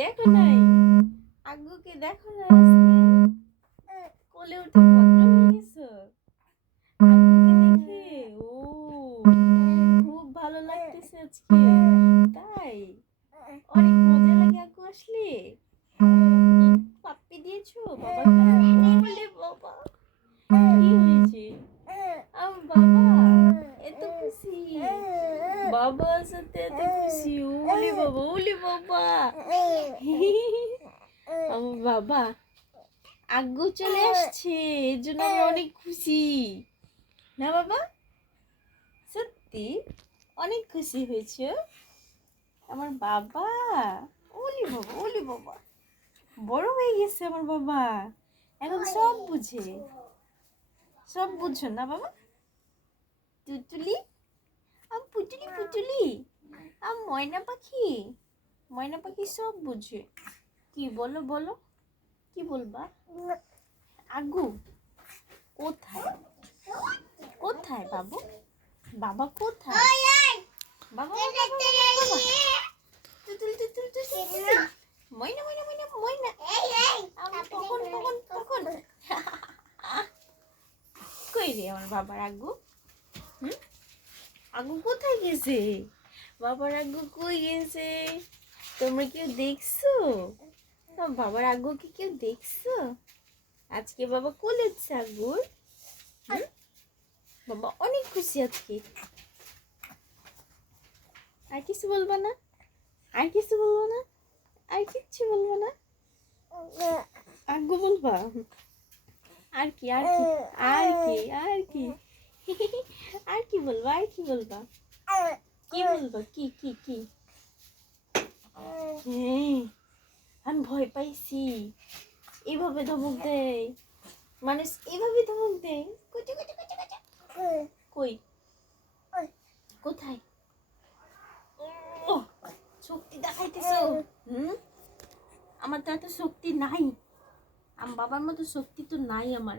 দেখো নাই? আগুকে দেখো না আজকে কোলে উঠে ভদ্র হয়ে গেছো? আগুকে দেখে ও খুব ভালো লাগতেছে আজকে, তাই? অনেক মজা লাগে আব্বু আসলে। পাপ্পি দিয়েছো বাবাকে? ওলে বাবা, কি হয়েছে? বাবা এত খুশি, বাবার সাথে এত খুশি। ওলে বাবা, ওলে বাবা। আমার বাবা আগ্গু চলে আসছে, এর জন্য আমরা অনেক খুশি না বাবা? সত্যি অনেক খুশি হয়েছে আমার বাবা। ওলি বাবা, ওলি বাবা, বড় হয়ে গেছে আমার বাবা, এখন সব বুঝে। সব বুঝছো না বাবা? তুতুলি, আম পুতুলি পুতুলি, আম ময়না পাখি, ময়না পাখি সব বুঝে। কি বলো বলো, কি বলবা? আগ্গু কোথায়? কোথায় বাবু? বাবা কোথায়? বাবা তুতুল তুতুল তুতুল, ময়না ময়না ময়না ময়না, কখন কখন কখন কই রে আমার বাবার আগ্গু? আগ্গু কোথায় গেছে? বাবার আগ্গু কই গেছে? তোমরা কেউ দেখছো? বাবার আগ্গুকে কেউ দেখছো? আজকে বাবা কোলে উঠছে আগ্গুর। বাবা অনেক খুশি আজকে। আর কিছু বলবো না? আর কিছু বলবো না? আর কিচ্ছু বলবো না? আগ্গু বলবা? আর কি আর কি আর কি আর কি আর কি বলবা? আর কি বলবা? কি বলবা? কি কি কি? হ্যাঁ, আমি ভয় পাইছি। এইভাবে ধমক দেয় মানুষ, এইভাবে ধমক দেয়। কুচু কুচু কুচু কুচু। কই? কোথায়? ও শক্তি দেখাইতেছো? আমার তো এত শক্তি নাই, আমার বাবার মতো শক্তি তো নাই আমার।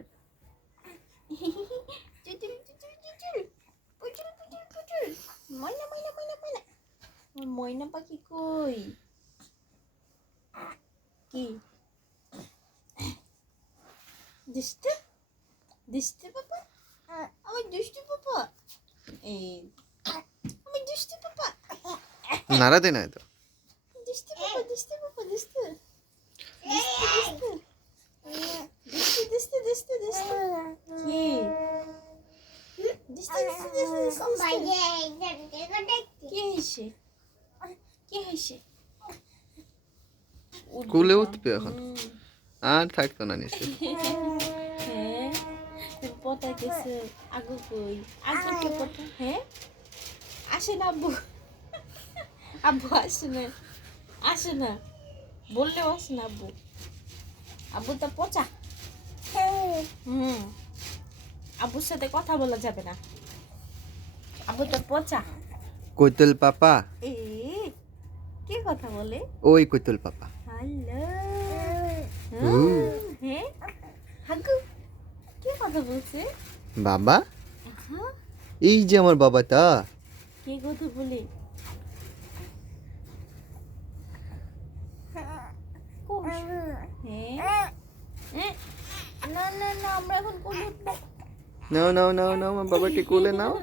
চুচুল চুচুল চুচুল, পুচুল পুচুল পুচুল, ময়না ময়না ময়না ময়না। ময়না পাখি কই? কি দুষ্টু দুষ্টু পাপা, আমার দুষ্টু পাপা, এই আমার দুষ্টু পাপা, নাড়া দে না তো। দুষ্টু পাপা দুষ্টু পাপা দুষ্টু দুষ্টু দুষ্টু দুষ্টু দুষ্টু দুষ্টু কি দুষ্টু দুষ্টু দুষ্টু কি হয়েছে? কি হয়েছে? কুলে উঠবে এখন, আর থাকতো না নিচে। হ্যাঁ পটাইতেছে। আগ্গু কই? আগ্গুকে পটা। হ্যাঁ আসে না আব্বু, আব্বু আসে না, আসে না, বললেও আসে না আব্বু। আব্বু তো পচা। আব্বুর সাথে কথা বলা যাবে না, আব্বু তো পচা। কৈতল পাপা, এ কে কথা বলে? ওই কৈতল পাপা। হ্যালো, উ, হ্যাঁ হাগু কে কথা বলছে? বাবা, হ্যাঁ এই যে আমার বাবাটা। কে কথা বলে? কোষ? হ্যাঁ না না না, আমরা এখন কোলে উঠবো। নাও নাও নাও নাও আমার বাবাকে কোলে নাও।